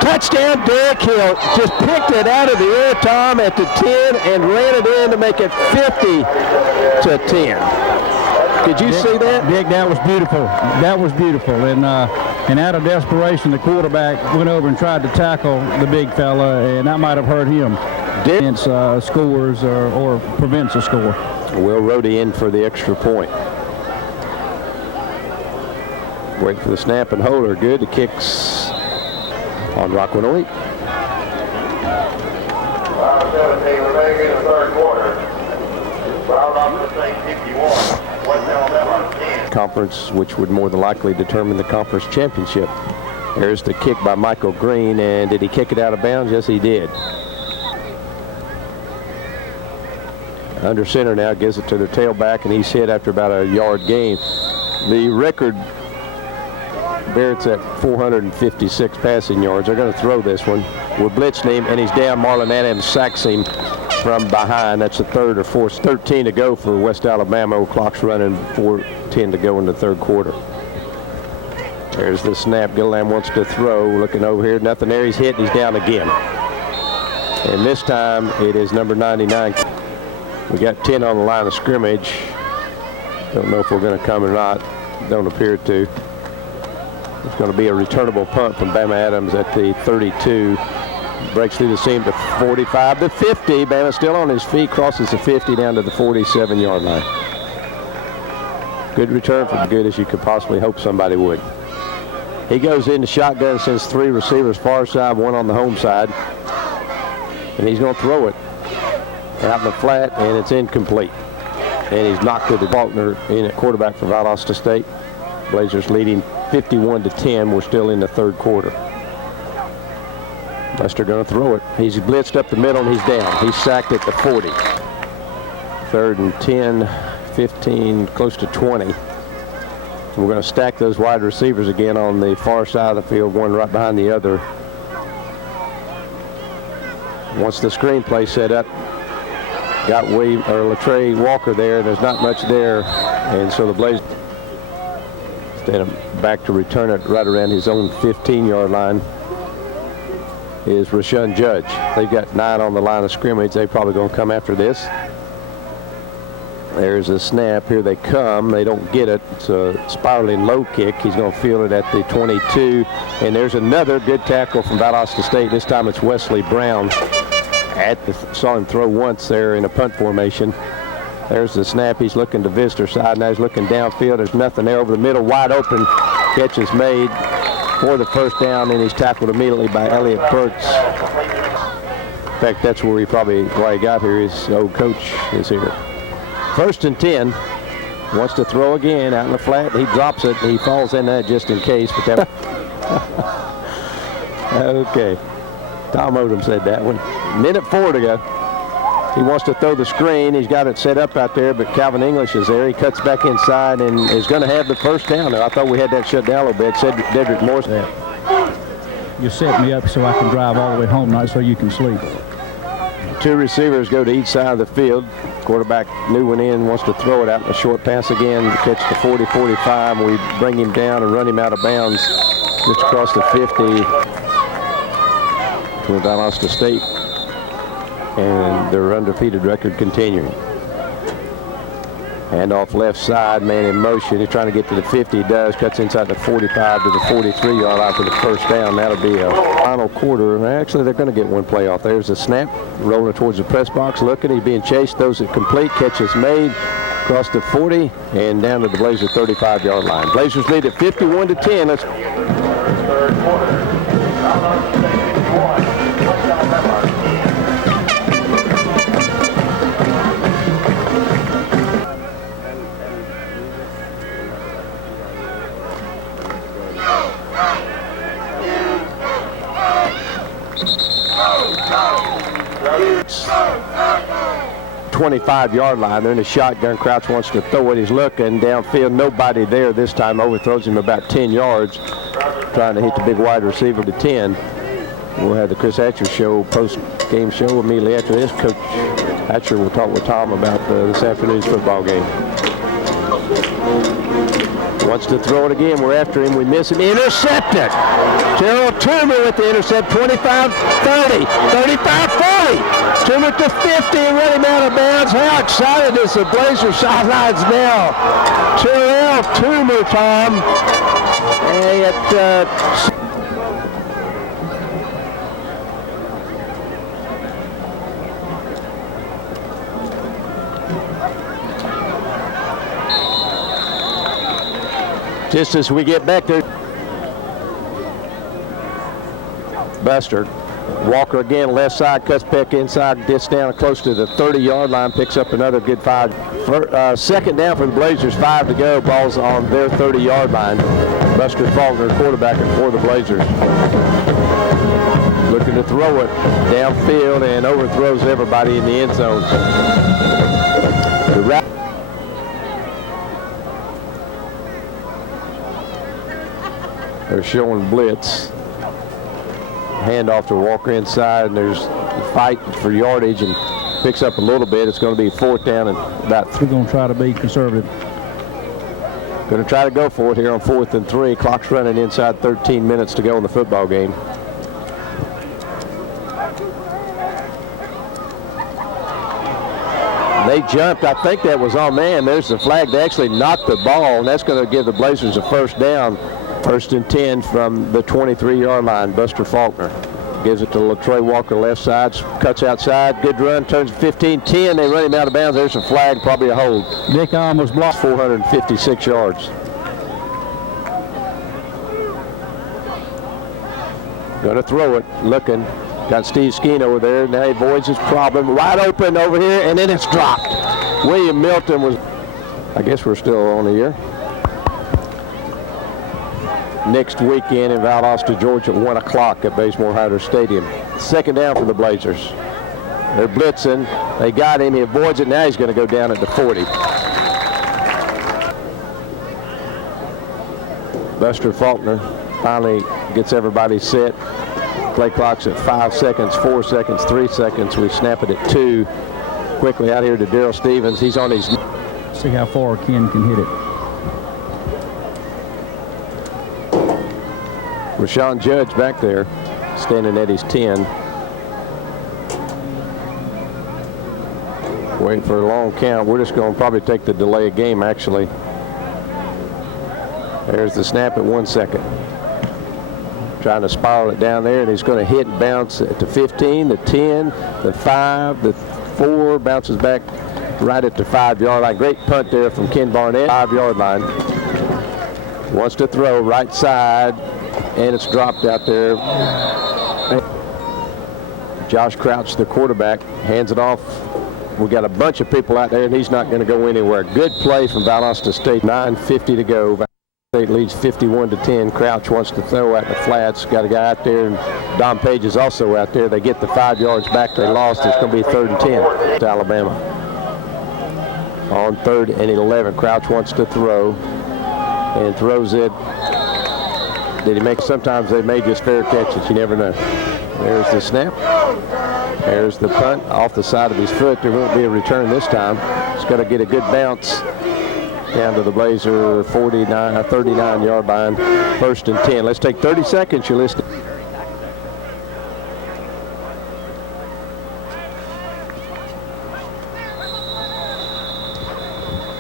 Touchdown, Derek Hill. Just picked it out of the air, Tom, at the 10 and ran it in to make it 50-10. Did you see that? Dick, that was beautiful. That was beautiful. And out of desperation, the quarterback went over and tried to tackle the big fella, and that might have hurt him. Against scores or prevents a score. Will Rohde in for the extra point. Wait for the snap and hold her good. The kicks on Rock 108. 5:17 remaining in the 3rd quarter. Round off the same 51. West Alabama 10. Conference, which would more than likely determine the conference championship. There's the kick by Michael Green, and did he kick it out of bounds? Yes, he did. Under center now, gives it to their tailback, and he's hit after about a yard gain. The record, Barrett's at 456 passing yards. They're going to throw this one. We're blitzing him, and he's down. Marlon Adams sacks him from behind. That's the 3rd or 4th. 13 to go for West Alabama. Clock's running, 4:10 to go in the 3rd quarter. There's the snap. Gilliland wants to throw. Looking over here, nothing there. He's hit, and he's down again. And this time, it is number 99. We got 10 on the line of scrimmage. Don't know if we're going to come or not. Don't appear to. It's going to be a returnable punt from Bama Adams at the 32. Breaks through the seam to 45 to 50. Bama still on his feet, crosses the 50 down to the 47-yard line. Good return from good as you could possibly hope somebody would. He goes into shotgun, sends 3 receivers far side, 1 on the home side. And he's going to throw it out in the flat, and it's incomplete. And he's knocked to the Faulkner in at quarterback for Valdosta State. Blazers leading 51-10. We're still in the 3rd quarter. Lester going to throw it. He's blitzed up the middle, and he's down. He's sacked at the 40. 3rd and 10, 15, close to 20. We're going to stack those wide receivers again on the far side of the field, one right behind the other. Once the screen play set up, got Latrey Walker there. There's not much there, and so the Blazers instead of back to return it right around his own 15-yard line is Rashawn Judge. They've got 9 on the line of scrimmage. They're probably going to come after this. There's a snap. Here they come. They don't get it. It's a spiraling low kick. He's going to field it at the 22. And there's another good tackle from Valdosta State. This time it's Wesley Brown. Saw him throw once there in a punt formation. There's the snap. He's looking to visitor side. Now he's looking downfield. There's nothing there over the middle. Wide open. Catch is made for the first down, and he's tackled immediately by Elliott Burks. In fact, that's why he got here. His old coach is here. 1st and 10. Wants to throw again out in the flat. He drops it. He falls in that just in case. But that okay. Tom Odom said that one. Minute 4 to go. He wants to throw the screen. He's got it set up out there, but Calvin English is there. He cuts back inside and is going to have the first down there. I thought we had that shut down a little bit. Dedrick Morris. You set me up so I can drive all the way home, not so you can sleep. 2 receivers go to each side of the field. Quarterback new one in, wants to throw it out in a short pass again. Catch the 40-45. We bring him down and run him out of bounds just across the 50 to Valdosta State. And their undefeated record continuing. Hand off left side, man in motion. He's trying to get to the 50. He does. Cuts inside the 45 to the 43-yard line for the first down. That'll be a final quarter. Actually, they're going to get one play off. There's a snap. Rolling towards the press box. Looking. He's being chased. Those that complete. Catch is made. Across the 40 and down to the Blazer 35-yard line. Blazers lead at 51-10. Let's. Third quarter. Valdosta State 51. Touchdown number 10. The 25-yard line. They're in a shotgun. Crouch wants to throw it. He's looking downfield. Nobody there this time. Overthrows him about 10 yards. Trying to hit the big wide receiver to 10. We'll have the Chris Hatcher show, post-game show immediately after this. Coach Hatcher will talk with Tom about this afternoon's football game. Wants to throw it again. We're after him. We miss him. Intercepted. Gerald Toomer with the intercept. 25-30. 35-40. Toomer to 50 and run him out of bounds. How excited is the Blazer sidelines now? Terrell Toomer, Tom. Just as we get back there, Buster. Walker again, left side, cuts back inside, gets down close to the 30-yard line, picks up another good 5. Second down for the Blazers, 5 to go. Ball's on their 30-yard line. Buster Faulkner, quarterbacking for the Blazers. Looking to throw it downfield and overthrows everybody in the end zone. They're showing blitz. Handoff to Walker inside, and there's a fight for yardage and picks up a little bit. It's going to be fourth down and about. We're going to try to be conservative. Going to try to go for it here on 4th and 3. Clock's running inside 13 minutes to go in the football game. They jumped. I think that was on man. There's the flag. They actually knocked the ball, and that's going to give the Blazers a first down. 1st and 10 from the 23-yard line. Buster Faulkner gives it to LaTrey Walker, left side, cuts outside, good run, turns 15-10. They run him out of bounds. There's a flag, probably a hold. Nick almost blocked. 456 yards. Going to throw it, looking. Got Steve Skeen over there. Now he avoids his problem. Wide open over here, and then it's dropped. William Milton was, I guess we're still on the air. Next weekend in Valdosta, Georgia at 1 o'clock at Bazemore Hyder Stadium. Second down for the Blazers. They're blitzing. They got him. He avoids it. Now he's going to go down at the 40. Buster Faulkner finally gets everybody set. Play clock's at 5 seconds, 4 seconds, 3 seconds. We snap it at 2. Quickly out here to Darrell Stevens. He's on his. See how far Ken can hit it. Rashawn Judge back there, standing at his 10. Waiting for a long count. We're just going to probably take the delay of game, actually. There's the snap at 1 second. Trying to spiral it down there, and he's going to hit and bounce at the 15, the 10, the 5, the 4, bounces back right at the 5-yard line. Great punt there from Ken Barnett, 5-yard line. Wants to throw right side. And it's dropped out there. Josh Crouch, the quarterback, hands it off. We got a bunch of people out there, and he's not going to go anywhere. Good play from Valdosta State. 9:50 to go. Valdosta State leads 51-10. Crouch wants to throw at the flats. Got a guy out there, and Don Page is also out there. They get the 5 yards back. They lost. It's going to be 3rd and 10 to Alabama. On 3rd and 11, Crouch wants to throw and throws it. Did he make? Sometimes they may just fair catches. You never know. There's the snap. There's the punt off the side of his foot. There won't be a return this time. He's got to get a good bounce down to the Blazer 39-yard line. 1st and 10. Let's take 30 seconds. You're listening.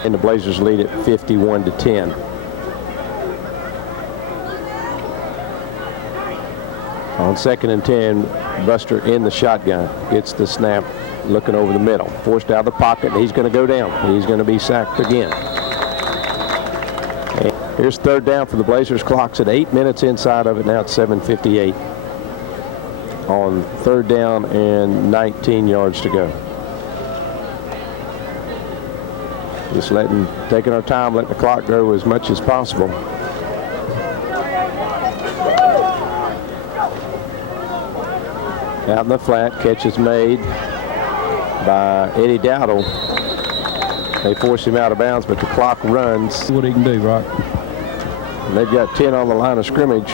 And the Blazers lead it 51-10. On 2nd and 10, Buster in the shotgun. Gets the snap, looking over the middle. Forced out of the pocket, and he's going to go down. He's going to be sacked again. And here's 3rd down for the Blazers. Clock's at 8 minutes inside of it. Now it's 7:58. On 3rd down and 19 yards to go. Just taking our time, letting the clock go as much as possible. Out in the flat, catch is made by Eddie Dowdle. They force him out of bounds, but the clock runs. What he can do, Rock. And they've got 10 on the line of scrimmage.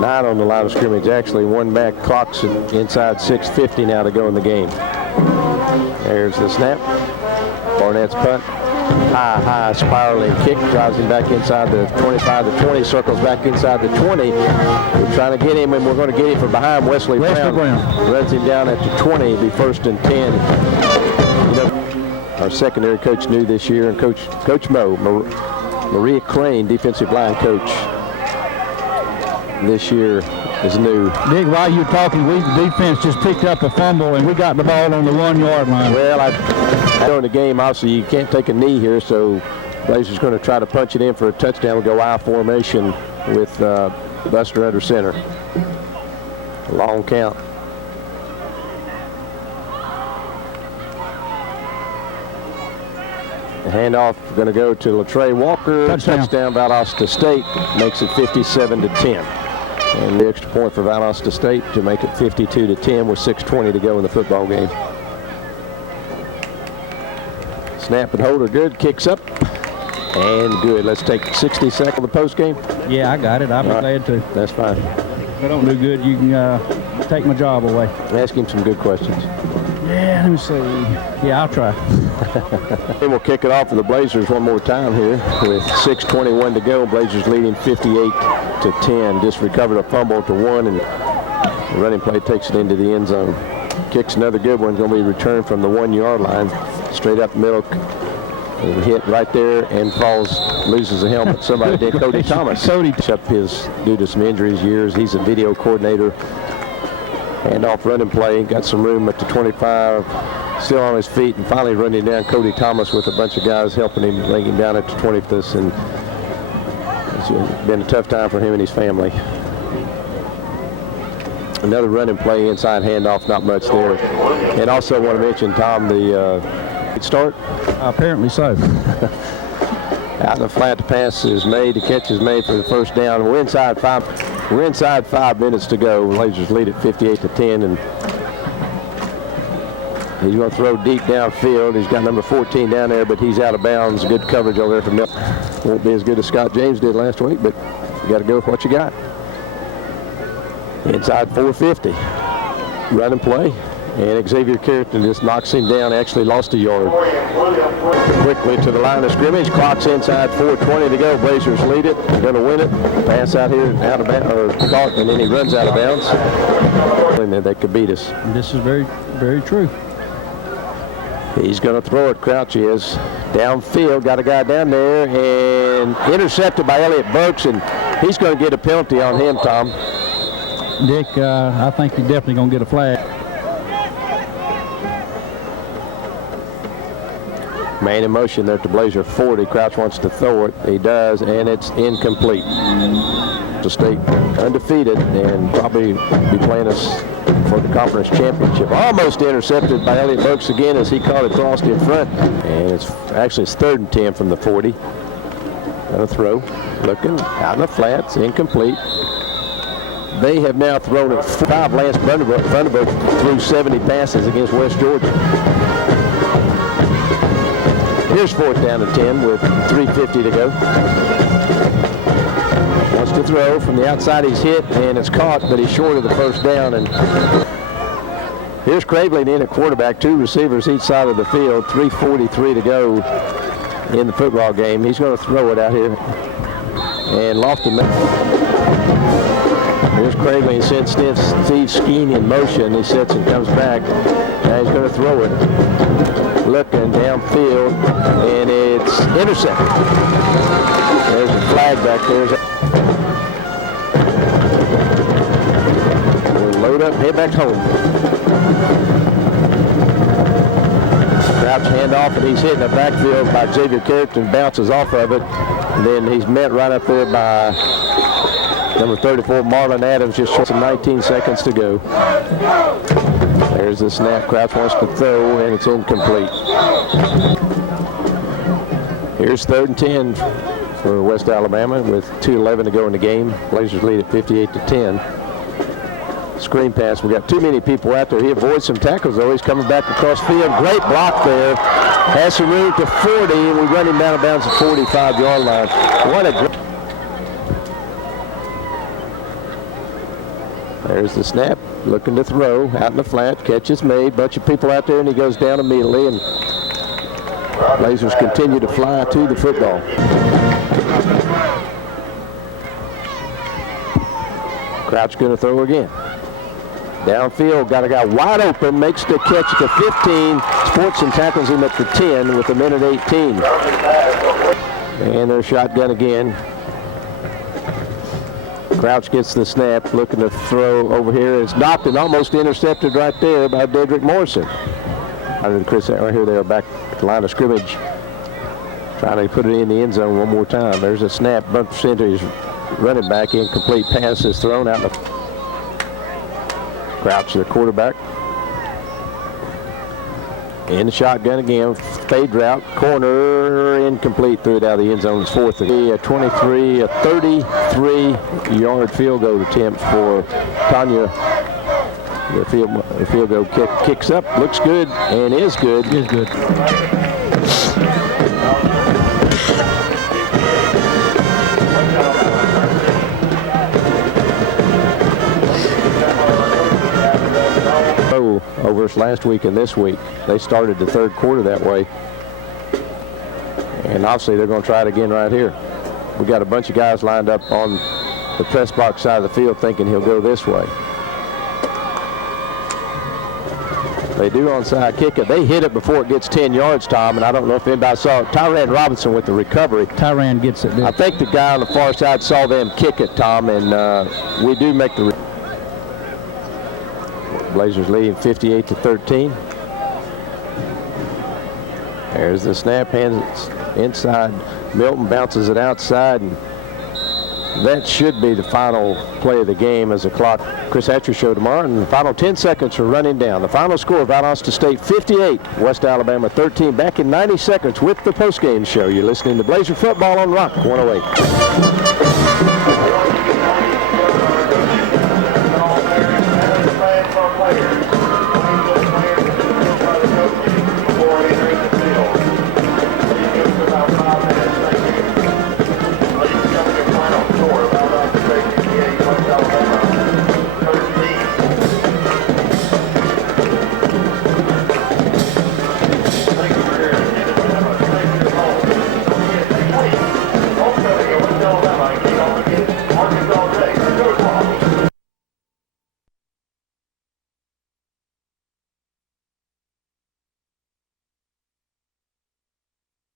Nine on the line of scrimmage, actually. One back. Clock's inside 6:50 now to go in the game. There's the snap. Barnett's punt. High spiraling kick, drives him back inside the 25 to 20, circles back inside the 20. We're trying to get him, and we're going to get him from behind. Wesley Brown runs him down at the 20. It'll be 1st and 10. You know, our secondary coach new this year, and Coach Mo, Maria Crane, defensive line coach, this year is new. Dick, while you're talking, the defense just picked up a fumble, and we got the ball on the 1-yard line. Well, during the game, obviously, you can't take a knee here, so Blazers going to try to punch it in for a touchdown. We'll go I formation with Buster under center. Long count. The handoff going to go to Latrey Walker. Touchdown Valdosta State, makes it 57-10. And the extra point for Valdosta State to make it 52-10 with 6:20 to go in the football game. Snap and hold are good. Kicks up and good. Let's take 60 seconds of the post game. Yeah, I got it. I'll be glad to. That's fine. If I don't do good, you can take my job away. Ask him some good questions. Yeah, let me see. Yeah, I'll try. And we'll kick it off for the Blazers one more time here with 6:21 to go. Blazers leading 58-10. Just recovered a fumble to 1, and the running play takes it into the end zone. Kicks another good one. Going to be returned from the 1-yard line. Straight up the middle. And hit right there and falls, loses the helmet. Somebody did. Cody Thomas. Cody up his, due to some injuries years. He's a video coordinator. Handoff running play, got some room at the 25, still on his feet, and finally running down Cody Thomas with a bunch of guys helping him, laying him down at the 20th. And it's been a tough time for him and his family. Another running play, inside handoff, not much there. And also want to mention, Tom, the start. Apparently so. Out in the flat, the pass is made, the catch is made for the 1st down. We're inside 5 minutes to go. Blazers lead at 58-10, and he's going to throw deep downfield. He's got number 14 down there, but he's out of bounds. Good coverage over there from Milton. Won't be as good as Scott James did last week, but you got to go with what you got. Inside 450, run and play. And Xavier Carrollton just knocks him down, actually lost a yard. Quickly to the line of scrimmage. Clock's inside 4:20 to go. Blazers lead it. They're going to win it. Pass out here, out of bounds, or caught, and then he runs out of bounds. And they could beat us. This is very, very true. He's going to throw it. Crouch is downfield. Got a guy down there, and intercepted by Elliott Burks, and he's going to get a penalty on him, Tom. Dick, I think he's definitely going to get a flag. Man in motion there at the Blazer 40. Crouch wants to throw it. He does, and it's incomplete. The State undefeated and probably be playing us for the conference championship. Almost intercepted by Elliott Burks again as he caught it crossed in front. And it's 3rd and 10 from the 40. Gonna throw. Looking out in the flats. Incomplete. They have now thrown it 5. Lance Vanderbilt threw 70 passes against West Georgia. Here's 4th down and 10 with 3:50 to go. Wants to throw from the outside. He's hit and it's caught, but he's short of the 1st down. And here's Craveling in at quarterback. 2 receivers each side of the field. 3:43 to go in the football game. He's going to throw it out here. And Lofton. Here's Craven. He sends Steve Skeen in motion. He sits and comes back. Now he's going to throw it. Looking downfield, and it's intercepted. There's a flag back there. We'll load up, head back home. Crouch handoff, and he's hitting the backfield by Xavier Carrollton, bounces off of it. And then he's met right up there by number 34, Marlon Adams, just short of 19 seconds to go. There's the snap. Crouch wants to throw, and it's incomplete. Here's 3rd and 10 for West Alabama with 2:11 to go in the game. Blazers lead at 58-10. Screen pass. We got too many people out there. He avoids some tackles, though. He's coming back across field. Great block there. Has some room to 40, and we run him down and bounds at 45-yard line. What a great... There's the snap. Looking to throw out in the flat. Catch is made. Bunch of people out there, and he goes down immediately. And Blazers continue to fly to the football. Crouch going to throw again. Downfield, got a guy wide open, makes the catch at the 15. Sports and tackles him up for 10 with 1:18. And their shotgun again. Crouch gets the snap, looking to throw over here. It's knocked and almost intercepted right there by Dedrick Morrison. And Chris, right here, they are back at the line of scrimmage, trying to put it in the end zone one more time. There's a snap, bumps into his running back, incomplete pass is thrown out. Crouch, the quarterback. In the shotgun again, fade route, corner, incomplete, threw it out of the end zone. It's 4th and 23, a 33-yard field goal attempt for Tanya. The field goal kicks up, looks good, and is good. Is good. Over us last week and this week. They started the 3rd quarter that way. And obviously they're going to try it again right here. We got a bunch of guys lined up on the press box side of the field thinking he'll go this way. They do onside kick it. They hit it before it gets 10 yards, Tom, and I don't know if anybody saw it. Tyran Robinson with the recovery. Tyran gets it. I think the guy on the far side saw them kick it, Tom, and we do make the Blazers leading 58-13. There's the snap, hands inside. Milton bounces it outside, and that should be the final play of the game as the clock. Chris Hatcher show tomorrow, and the final 10 seconds are running down. The final score, Valdosta State 58, West Alabama 13. Back in 90 seconds with the postgame show. You're listening to Blazer Football on Rock 108.